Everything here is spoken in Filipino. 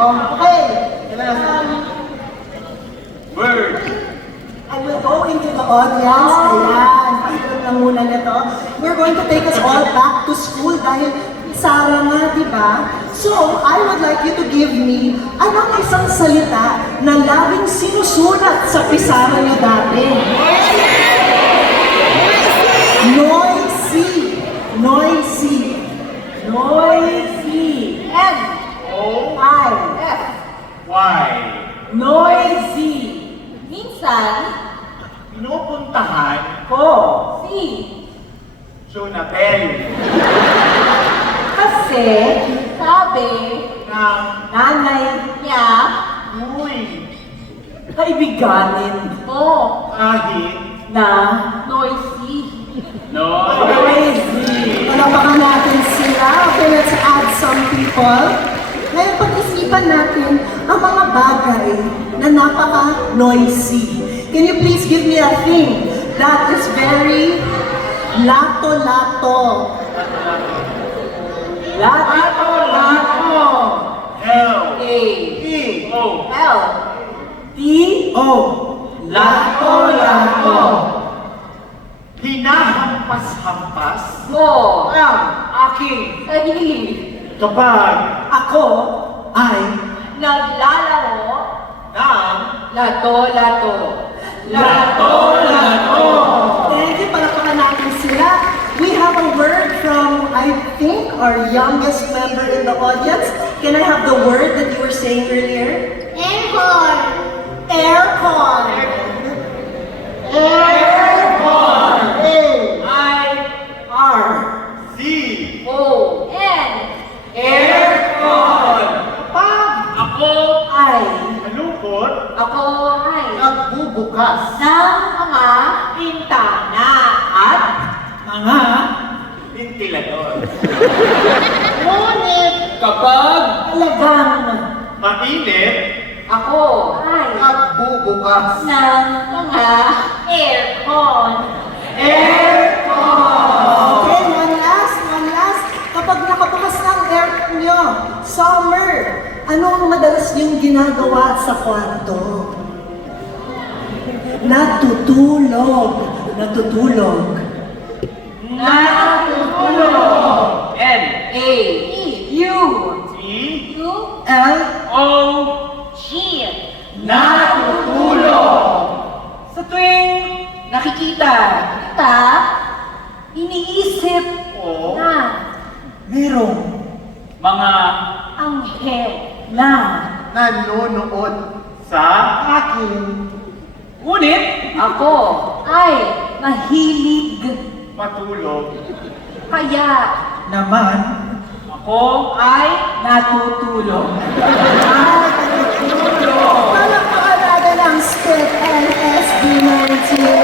Okay. Word. I will go into the audience. Ayan. Pakilog na muna nito. We're going to take us all back to school dahil Sara nga, di ba? So, I would like you to give me anong isang salita na laging sinusulat sa pisara niyo dati? Noisy. Noisy. Noisy. N. O. I. F. Y. Noisy. Minsan. Pinupuntahan Ko. C. Jonabel Kasi, Sabi. ng nanay Niya. Uy. kaibiganin Mo. Kahit na Noisy. noisy. palapakan natin sila. Okay, let's add some people. Ngayon, pag-isipan natin ang mga bagay na napaka-noisy. Can you please give me a thing that is very lato-lato? Lato-lato. L. A. E. O. L. T-O. Lato-lato. Hinahampas-hampas Mo. ang aking Sarili. kapag Ako ay Naglalaro. ng Lato-lato. lato-lato. Thank you, palapakan natin sila. We have a word from, I think, our youngest member in the audience. Can I have the word that you were saying earlier? Aircon. Aircon. Aircon. A-I-R. Z. O. N. Aircon. Pag Ako ay malungkot Ako ay nagbubukas ng mga pintana at mga ventilador. ngunit Kapag talagang mainit, ako ay nagbubukas. ng mga aircon. Aircon. Okay, one last. Kapag nakabukas na ang aircon nyo, summer, ano ang madalas niyong ginagawa sa kwarto? Natutulog. Natutulog. Natutulog. N. A. U. E. U. L. O. G. Natutulog. Sa tuwing nakikita, Ta. Iniisip O. na merong Mga anghel na nanonood sa aking ngunit ako ay mahilig matulog. kaya naman Ako ay natutulog. Palakpakan natin ang SPIT NSD 19.